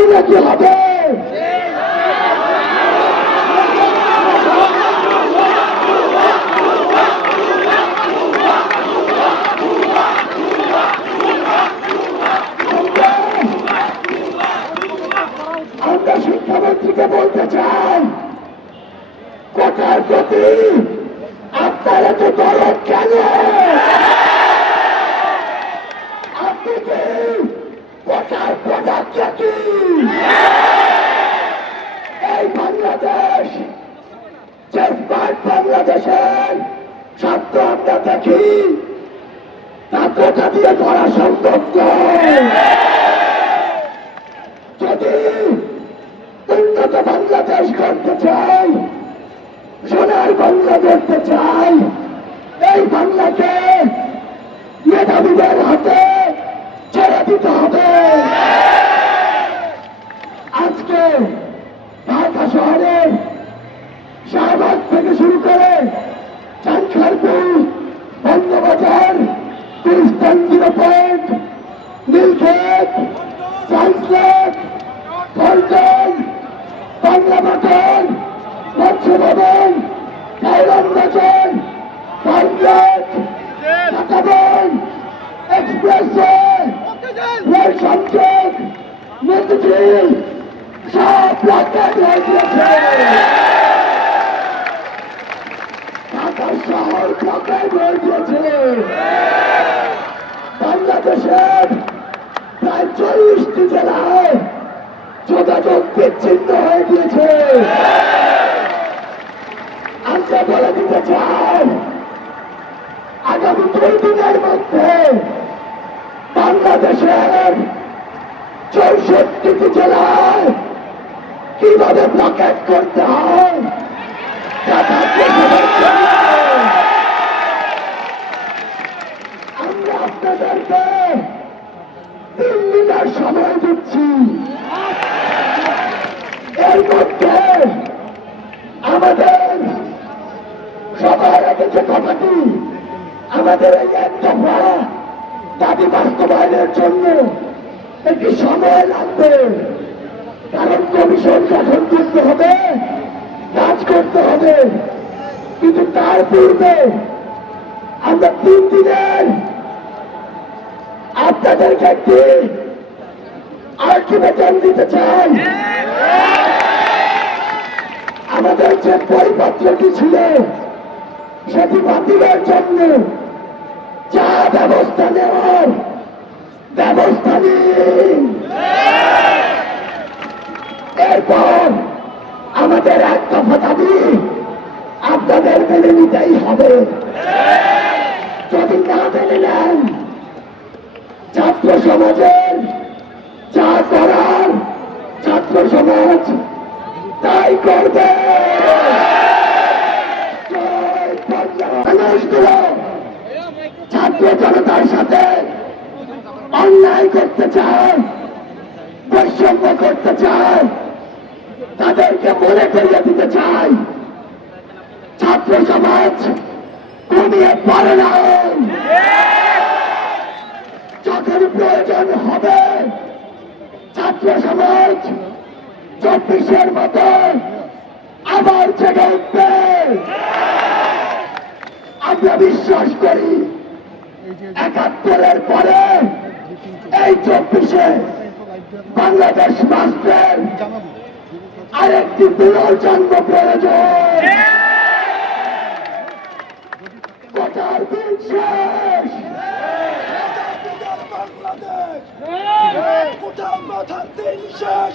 তাই নাকি হবে? আমরা শিক্ষামন্ত্রীকে বলতে চাই কোটার প্রতি আপনার এত দরদ কেন? বাংলাদেশ। স্মার্ট বাংলাদেশের স্বার্থ আমরা দেখি। তা দিয়ে করা সম্ভব যদি উন্নত বাংলাদেশ করতে চাই, সোনার বাংলা করতে চাই, এই বাংলাকে মেধাবীদের হাতে ছেড়ে দিতে হবে আজকে ঢাকা শহরের শাহবাগ থেকে শুরু করে Chankharpul Bangabazar ক্রিস্টান zero point Nilkhet science lab Paltan Bangla button মৎস্য ভবন ভাইরাম বাজার পাইলট ঢাকাবন এক্সপ্রেসওয়ে রেল সংযোগ নদীঝিল সব প্লাস্টার হয়ে শহর প্লাস্টার হয়ে গিয়েছে। বাংলাদেশের প্রায় চল্লিশটি জেলায় যোগাযোগ বিচ্ছিন্ন হয়ে গিয়েছে। আমরা বলে দিতে চাই, আগামী দুই দিনের মধ্যে বাংলাদেশের চৌষট্টিটি জেলায় কীভাবে ব্লকেট করতে হয়, তা আপনাদেরকে তিন দিনের সময় দিচ্ছি এর মধ্যে আমাদের সবার আগে কথাটি আমাদের এই এক দাবি বাস্তবায়নের জন্য একটি সময় লাগবে কারণ কমিশন গঠন করতে হবে কাজ করতে হবে কিন্তু তার পূর্বে আমরা তিন দিনের আপনাদেরকে একটি আলটিমেটাম দিতে চাই। আমাদের যে পরিপত্রটি ছিল, সেটি বাতিলের জন্য যা ব্যবস্থা নেওয়ার ব্যবস্থা নিন। এরপর আমাদের এক দফা দাবি, আপনাদের মেনে নিতেই হবে। যদি না মেনে নেন ছাত্র সমাজের যা করার ছাত্র সমাজ, তাই করবে। ছাত্র জনতার সাথে অন্যায় করতে চায়, বৈষম্য করতে চায়, তাদেরকে মনে করিয়ে দিতে চায়। ছাত্র সমাজ ঘুমিয়ে পড়ে না যখন প্রয়োজন হবে ছাত্র সমাজ চব্বিশের মতো আবার জেগে উঠবে। আমরা বিশ্বাস করি একাত্তরের পরে এই চব্বিশে বাংলাদেশ রাষ্ট্রের আরেকটি পুনর্জন্ম প্রয়োজন। কোটার দিন শেষ। কোটার মাথার দিন শেষ।